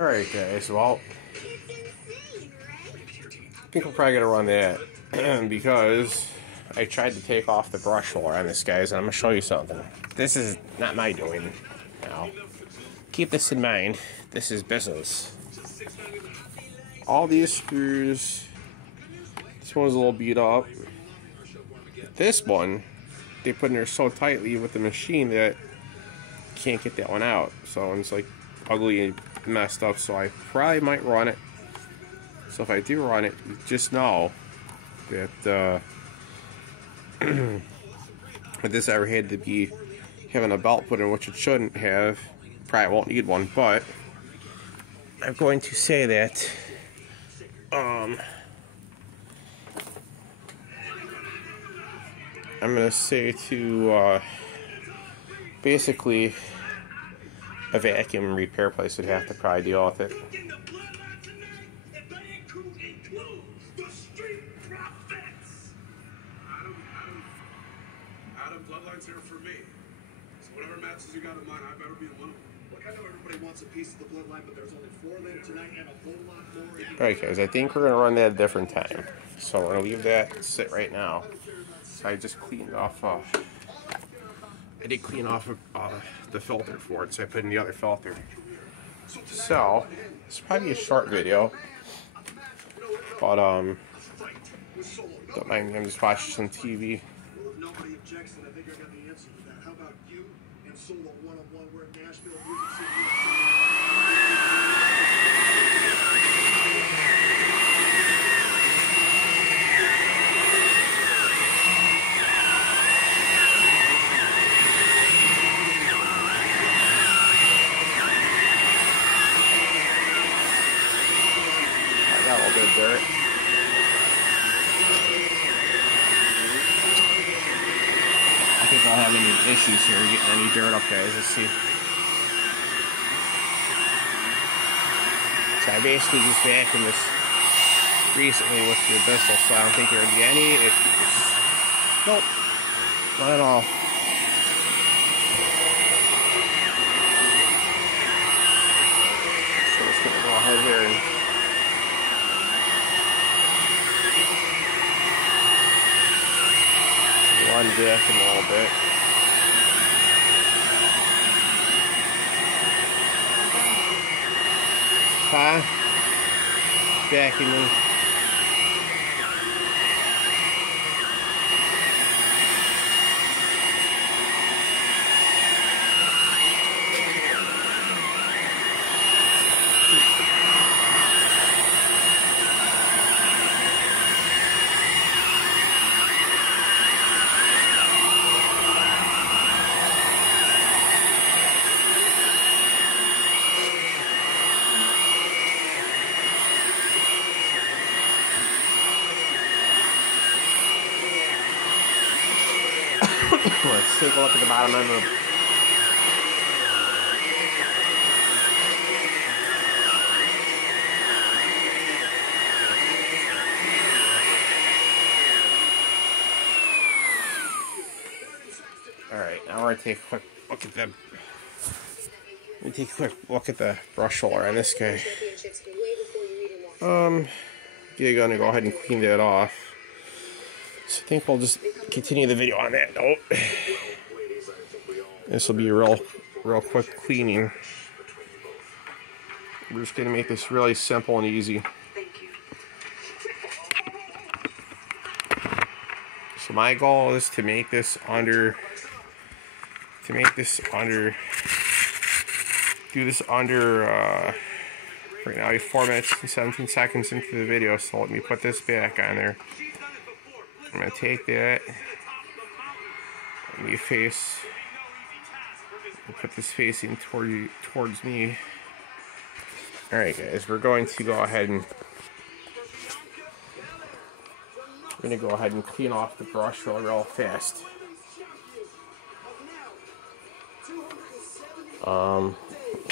Alright guys, well, I think we're probably going to run that because I tried to take off the brush roller on this, guys, and I'm going to show you something. This is not my doing. Now, keep this in mind. This is business. All these screws, this one's a little beat up. This one, they put in there so tightly with the machine that you can't get that one out. So it's like ugly and messed up, so I probably might run it. So if I do run it, just know that if this ever had to be having a belt put in, which it shouldn't have, probably won't need one, but I'm going to say that I'm going to say to basically a vacuum repair place would have to probably deal with it. Bloodline's here for me. So whatever matches you got in mind, I better be one of them. Look, I know everybody wants a piece of the bloodline, but there's only 4 later tonight and a whole lot more. Alright guys, I think we're going to run that a different time. So we're going to leave that sit right now. So I just cleaned off, I did clean off the filter for it, so I put in the other filter. So, it's probably a short video. But, don't mind me, I'm just watching some TV. Nobody objects, and I think I got the answer to that. How about you and Solo one-on-one? We're in Nashville, Music City. I got a little bit of dirt. I think I'll have any issues here getting any dirt up, guys. Let's see. So I basically just vacuumed this recently with the Abyssal, so I don't think there would be any issues. Nope, not at all. So it's gonna go ahead here and run back a little bit. Vacuuming. Let's take a look at the bottom end of the Alright, now we're going to take a quick look at the brush roller on this guy. You're going to go ahead and clean that off. So I think we'll just continue the video on that note. This will be a real quick cleaning. We're just going to make this really simple and easy. So my goal is to make this under, do this under, right now 4 minutes and 17 seconds into the video, so let me put this back on there. I'm going to take that, and put this facing towards me. Alright guys, we're going to go ahead and clean off the brush real fast.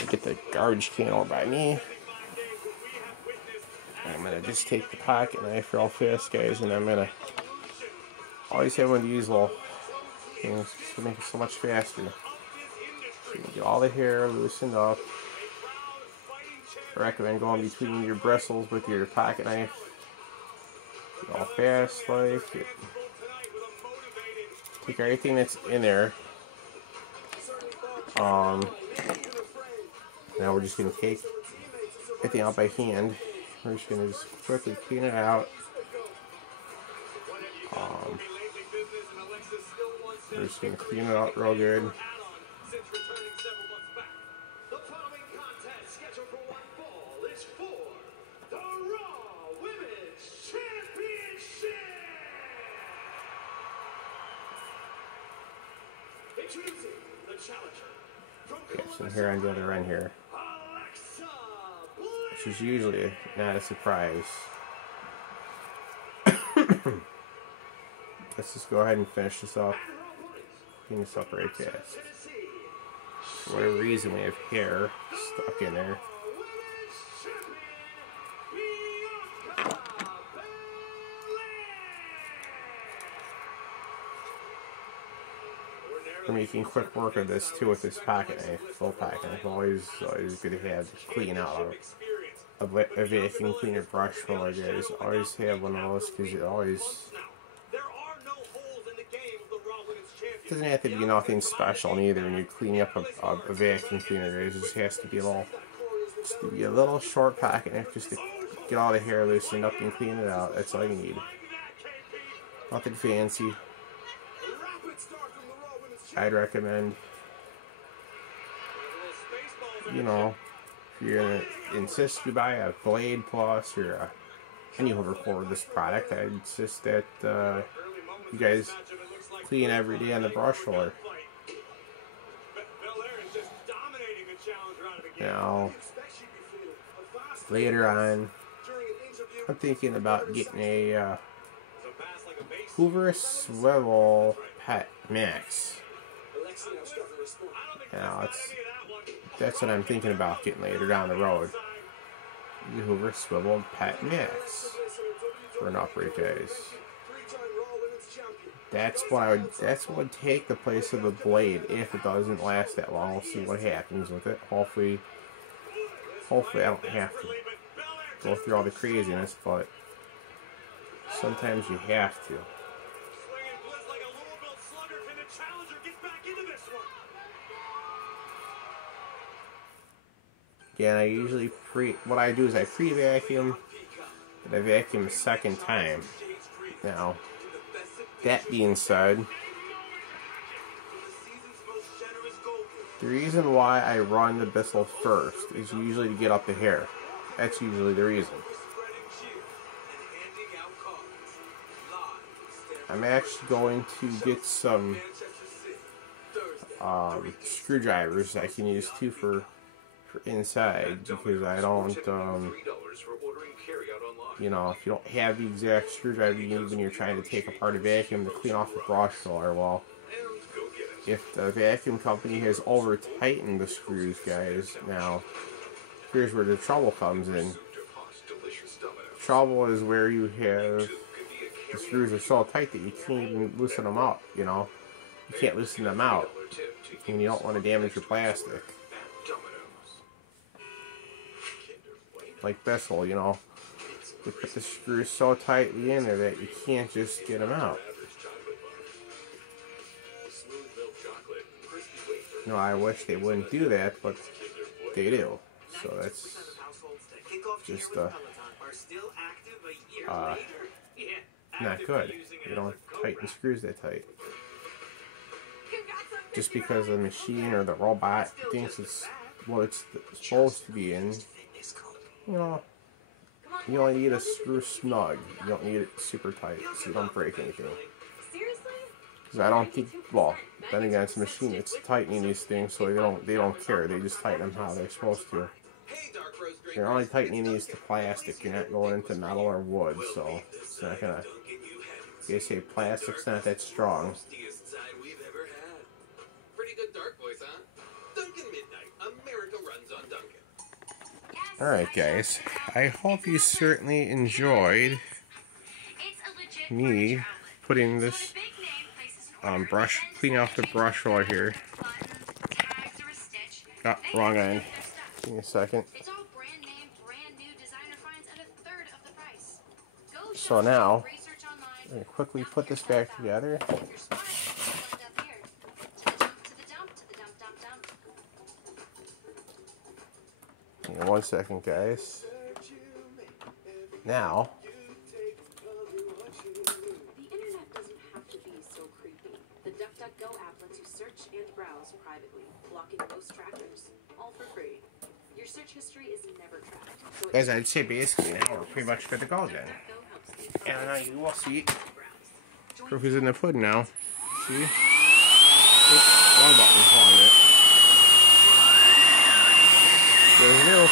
Get the garbage can over by me. I'm going to just take the pocket knife real fast, guys, and I'm going to always have one of these little things to make it so much faster. So you can get all the hair loosened up. I recommend going between your bristles with your pocket knife. All fast like it. Take everything that's in there. Now we're just gonna take everything out by hand. We're just gonna quickly clean it out. We're just gonna clean it out real good. Okay, so here on the other end here, which is usually not a surprise. Let's just go ahead and finish this up. Clean this up right fast. For whatever reason, we have hair stuck in there. We're making quick work of this too with this pocket knife, full pocket knife. Always good to have to clean out a vacuum cleaner brush full of guys. Always have one of those because it always doesn't have to be nothing special neither when you're cleaning up a vacuum cleaner, guys. It just has to be a little short pocket knife just to get all the hair loosened up and clean it out. That's all you need. Nothing fancy. I'd recommend, you know, if you're gonna insist you buy a Blade Plus or any hoover for this product, I'd insist that you guys clean every day on the brush roller. Now, later on, I'm thinking about getting a Hoover Swivel Pet Max. Now, that's what I'm thinking about getting later down the road. The Hoover Swivel Pet Max for an upright, guys. That's what would take the place of the Blade if it doesn't last that long. We'll see what happens with it. Hopefully I don't have to go through all the craziness, but sometimes you have to. Again, I usually what I do is I pre-vacuum, and I vacuum a second time. Now, that being said, the reason why I run the Bissell first is usually to get up the hair. That's usually the reason. I'm actually going to get some screwdrivers I can use too for inside, because I don't, you know, if you don't have the exact screwdriver you need when you're trying to take apart a vacuum to clean off the brush roller, well, if the vacuum company has over-tightened the screws, guys, now, here's where the trouble comes in. Trouble is where you have the screws are so tight that you can't even loosen them out, you know. You can't loosen them out, and you don't want to damage your plastic. Like Bissell, you know, they put the screws so tightly in there that you can't just get them out. No, I wish they wouldn't do that, but they do. So that's just not good. You don't tighten screws that tight. Just because the machine or the robot thinks it's what it's supposed to be in. You know, you only need a screw snug. You don't need it super tight, so you don't break anything. Because I don't think, well, then again, it's a machine that's tightening these things, so they don't care. They just tighten them how they're supposed to. You're only tightening these to plastic. You're not going into metal or wood, so it's not gonna. They say plastic's not that strong. Pretty good dark voice, huh? Duncan Midnight. America runs on Duncan. Alright, guys. I hope you certainly enjoyed me putting this cleaning off the brush roller here. Oh, wrong end. Give me a second. So now, I'm going to quickly put this back together. Hang on 1 second, guys. Now, the internet doesn't have to be so creepy. The DuckDuckGo app lets you search and browse privately, blocking most trackers, all for free. Your search history is never tracked. So guys, I'd say basically now we're pretty much good to go then. And now you will see proof is in the pudding now. See? Oops, wrong button on it. There's new.